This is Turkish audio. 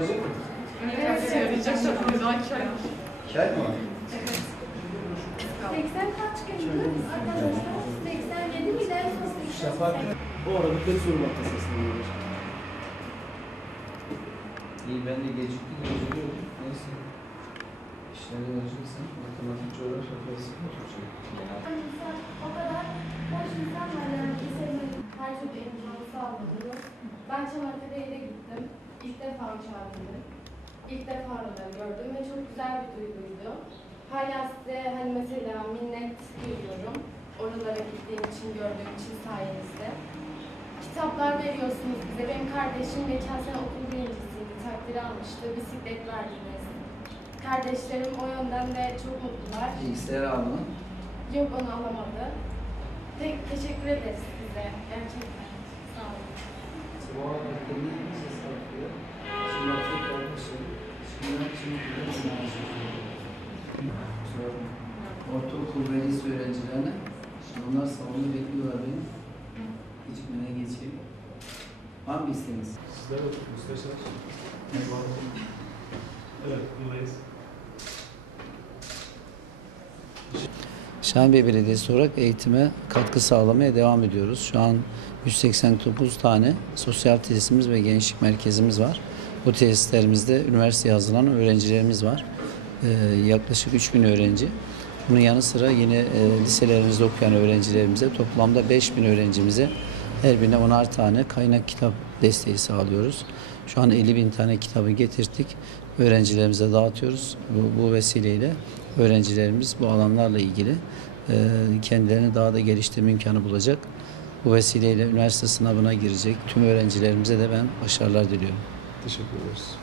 yarayacak mı? Evet, yarayacak çok güzel. 2 ay mı? 80 kaç gündür arkadaşlar? 87 mi de Şafak. Bu aralıkları sormak tasasını İyi, ben de gecikti gözüküyorum. Neyse. İşleri vereceksen matematik, coğrafya, felsefe tutacak. O kadar hoş insan var yani ki senin her türlü imkanı sağladı. Ben Çanakkale'ye de gittim. İlk defa uçağa bindim. İlk defa oraları gördüm ve çok güzel bir duyguydu. Hala size hani mesela minnet duyuyorum. Oralara gittiğim için, gördüğüm için sayenizde. Kitaplar veriyorsunuz bize. Benim kardeşim geçen sene okul birincisiydi, takdir almıştı. Bisiklet verdiniz. Kardeşlerim o yönden de çok mutlular. Bilgisayar aldın mı? Yok, onu alamadı. Teşekkür ederiz size. Gerçekten. Sağ olun. Bu arada kendi ses kalkıyor. Şimdi artık arkadaşlar. Ortaokul ve lise öğrencilerine. Onlar salonu bekliyorlar beni. Gecikmene geçeyim. Var mı isteğiniz? Sizler de tutun isterseniz. Evet, buradayız. Şahinbey Belediyesi olarak eğitime katkı sağlamaya devam ediyoruz. Şu an 189 tane sosyal tesisimiz ve gençlik merkezimiz var. Bu tesislerimizde üniversiteye hazırlanan öğrencilerimiz var. Yaklaşık 3000 öğrenci. Bunun yanı sıra yine liselerimizde okuyan öğrencilerimize toplamda 5000 öğrencimize her birine 10'ar tane kaynak kitap desteği sağlıyoruz. Şu an 50.000 tane kitabı getirdik. Öğrencilerimize dağıtıyoruz. Bu vesileyle öğrencilerimiz bu alanlarla ilgili kendilerini daha da geliştirme imkanı bulacak. Bu vesileyle üniversite sınavına girecek tüm öğrencilerimize de ben başarılar diliyorum. Teşekkür ederiz.